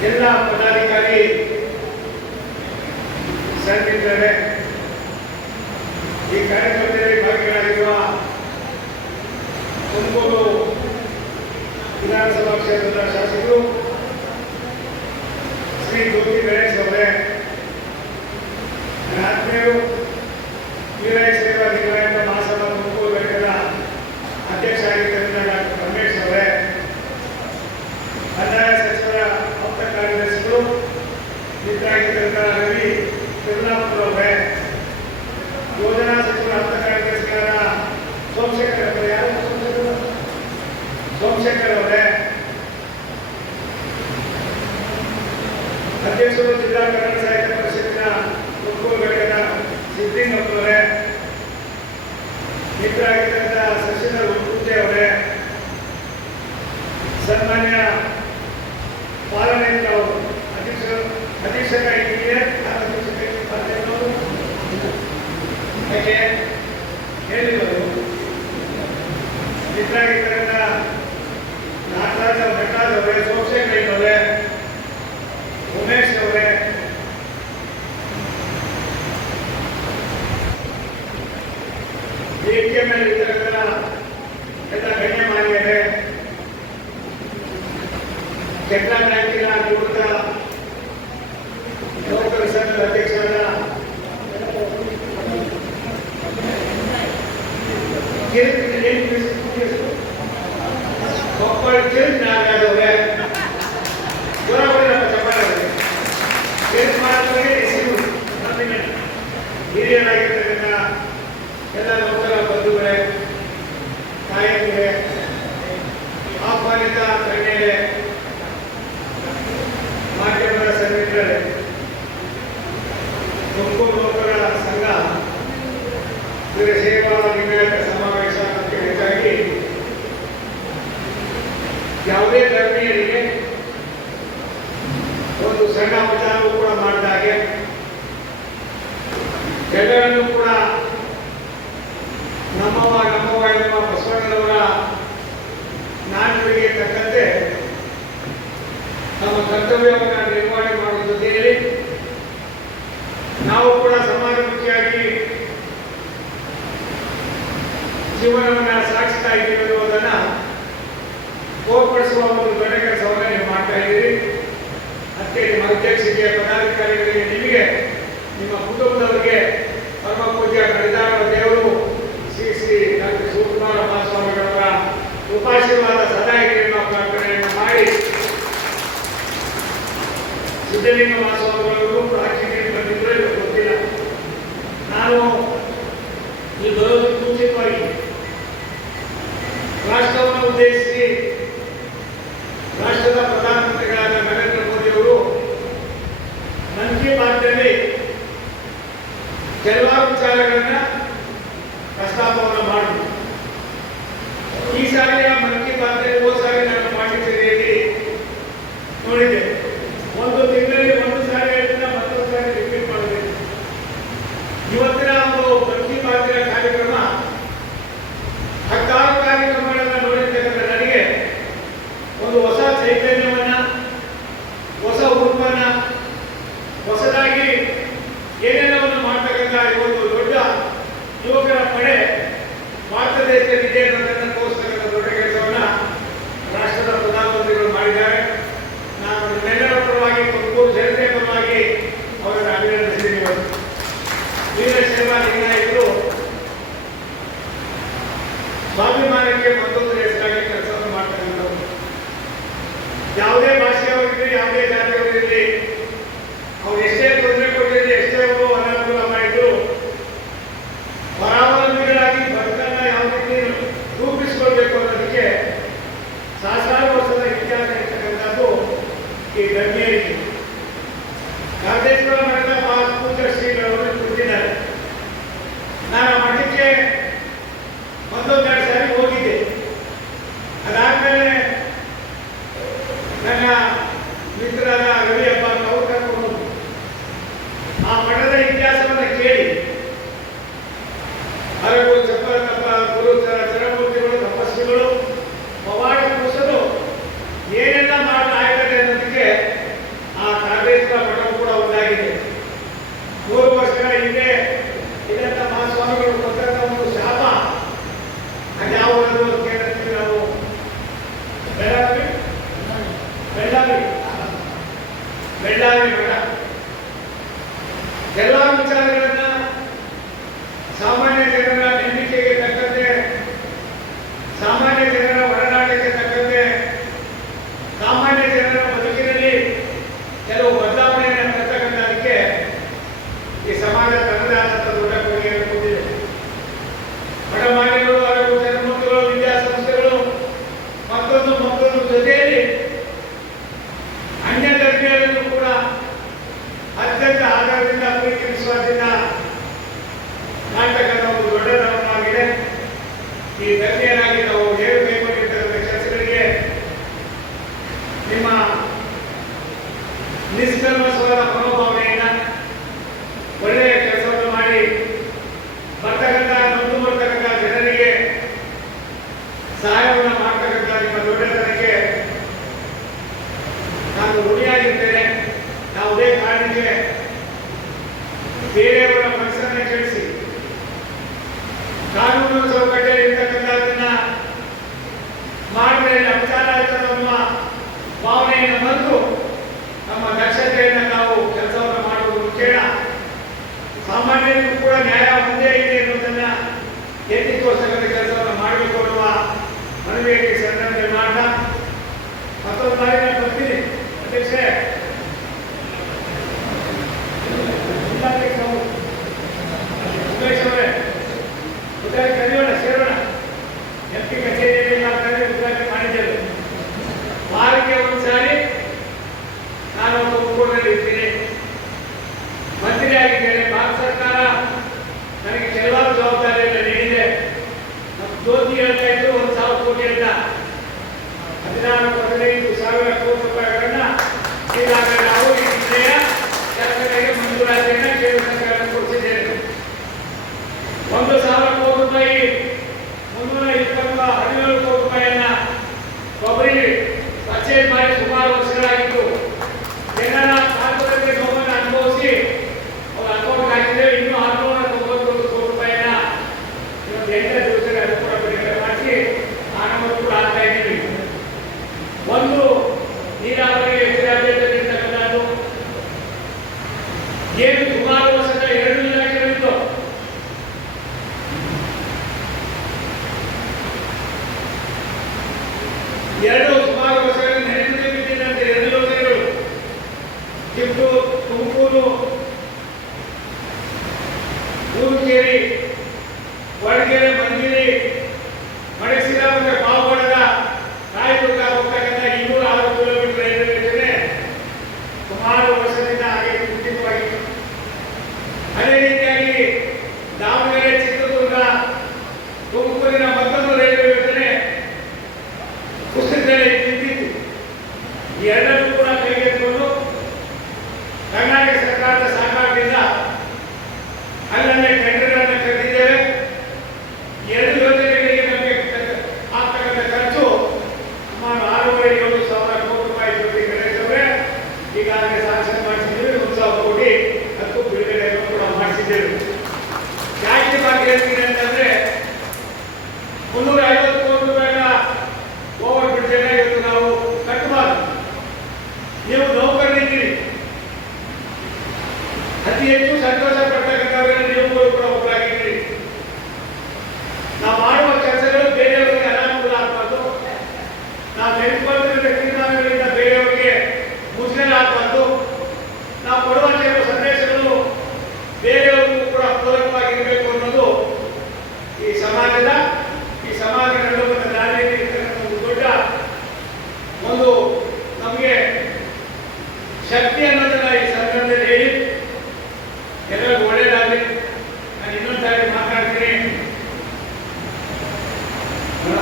ಜಿಲ್ಲಾ ಪದಾಧಿಕಾರಿ ಸಂಘ ಈ ಕಾರ್ಯಕ್ರಮ ವಿಧಾನಸಭಾ ಕ್ಷೇತ್ರದ ಶಾಸಕರು ಶ್ರೀ ಜ್ಯೋತಿ ಗಣೇಶ್ ಅವರೇ. ಆತ್ಮೀಯರು ಅಧ್ಯಕ್ಷರು ಜಿಲ್ಲಾ ಕನ್ನಡ ಸಾಹಿತ್ಯ ಪರಿಷತ್ತಿನ ತುಮಕೂರು ಘಟಕದ ಸಿದ್ದಿಂಗಪ್ಪನವರೇ ಮಿತ್ರರಾಗಿರ್ತಕ್ಕಂಥ ಶಶಿಧರ್ ಅವರೇ ಸನ್ಮಾನ್ಯ ಪಾರ್ಲಿಮೆಂಟ್ ಅವರು ಅಧ್ಯಕ್ಷರು ಅಧೀಕ್ಷಕ ಹೇಳಿದರು ಮಿತ್ರರಾಗಿರ್ತಕ್ಕಂಥ ನಾಗರಾಜ್ ನಟರಾಜ್ ಅವರೇ ಸೋಮಶೇಖರ್ ಅವರೇ કેટલા ટાઈમના નિવૃત્તા લોક પરિષદ અધ્યક્ષના બપોર ચેન્જ ના ગયા હવે બરાબર ચપાડા ચેન્જ મારા તો એ સીધું ધીરે લાગી એટલે శరీరాన్ని ಸಿದ್ಧಲಿಂಗ ಮಹಾಸ್ವಾಮಿಗಳು ಮತ್ತೊಂದು ಹೆಚ್ಚಾಗಿ ಕೆಲಸವನ್ನು ಮಾಡ್ತಾ ಯಾವುದೇ ಭಾಷೆ వెళ్ళాలి వెళ్ళాలి వెళ్ళాలి వెళ్ళాలి ఎలా విచారణ సామాన్య ಆಧಾರದಿಂದ ಅಮೆರಿಕನ್ వేరే వాళ్ళ పరిశ్రమ చేసి. కానూరు చౌకట్టే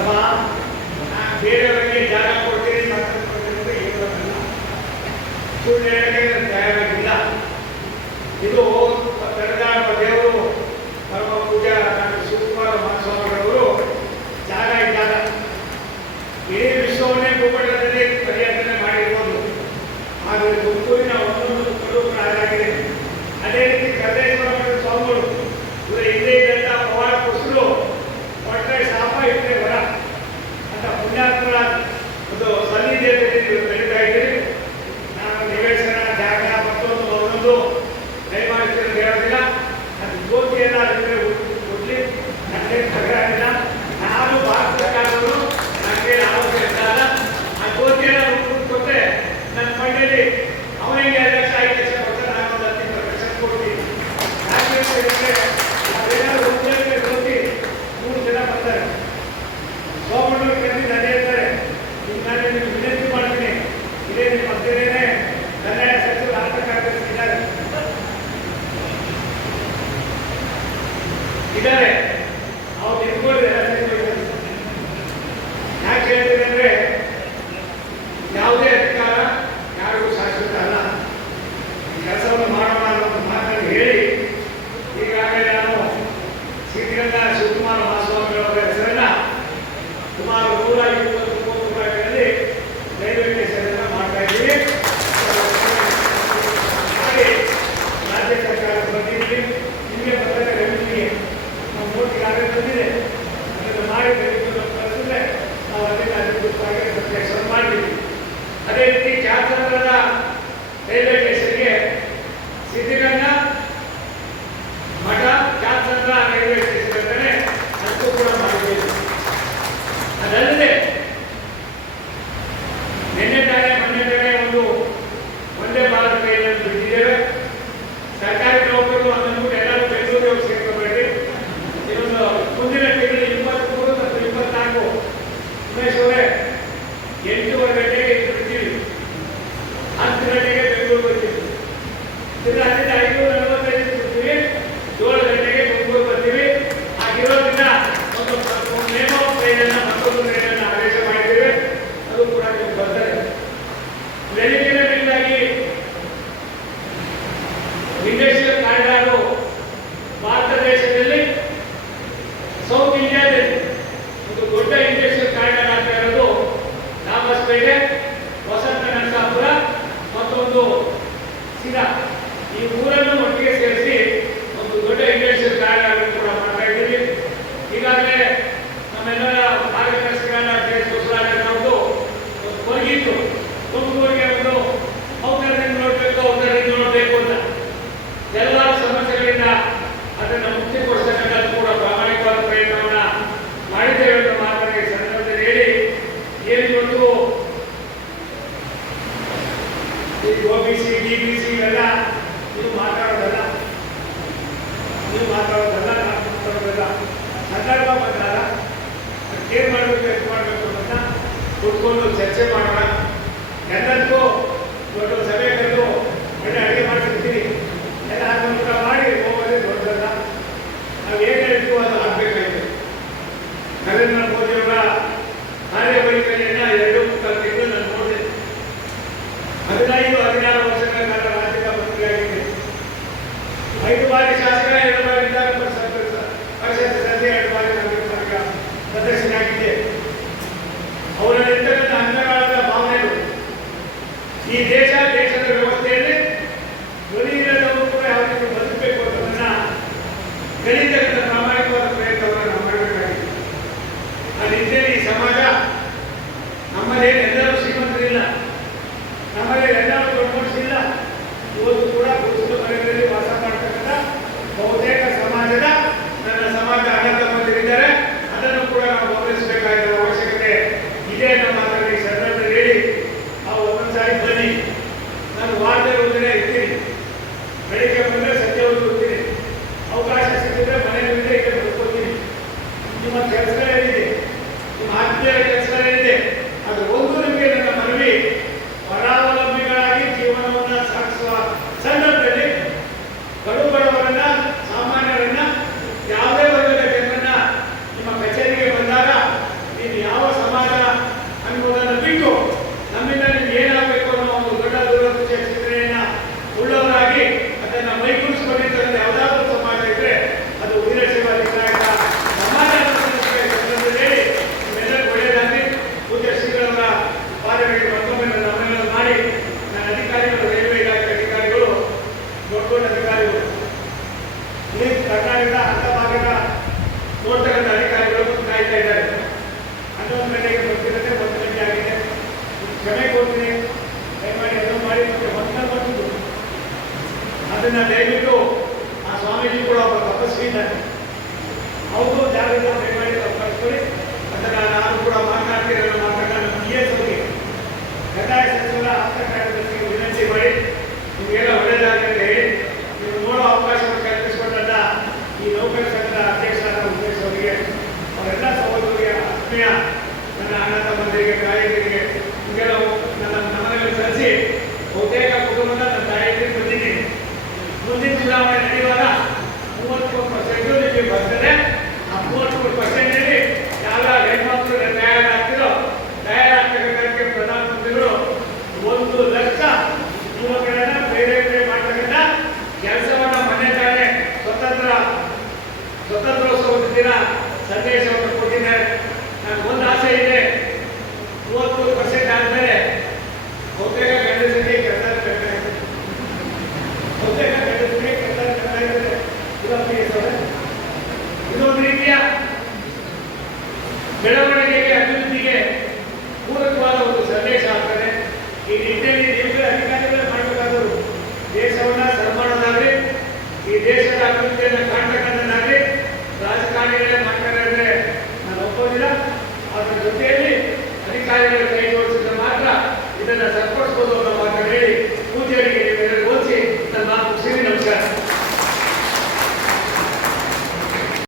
ನೋಡಪ್ಪ ನಾನು ಬೇರೆಯವರಿಗೆ ಜಾಗ ಕೊಡ್ತೀನಿ ಮಾತಾಡ್ಕೊಡ್ತೀನಿ ಅಂತ ಹೇಳೋದಲ್ಲ ಸುಳ್ಳು ಹೇಳಕ್ಕೆ ಈ O B C D B ಮಾತಾಡೋದಲ್ಲ ನೀವು ಮಾತಾಡೋದಲ್ಲ ನಾನು ಮಾತಾಡೋದಲ್ಲ ಸಂದರ್ಭ ಬಂದಾಗ ಏನು ಮಾಡಬೇಕು ಮಾಡಬೇಕು ಅಂತ ಕೂತ್ಕೊಂಡು ಚರ್ಚೆ ಮಾಡೋಣ ಎಲ್ಲರಿಗೂ ದೊಡ್ಡ ಸಭೆ ಕರೆದು ಒಳ್ಳೆ ಅಡುಗೆ ಮಾಡಿರ್ತೀನಿ ಎಲ್ಲ ಮಾಡಿ over there.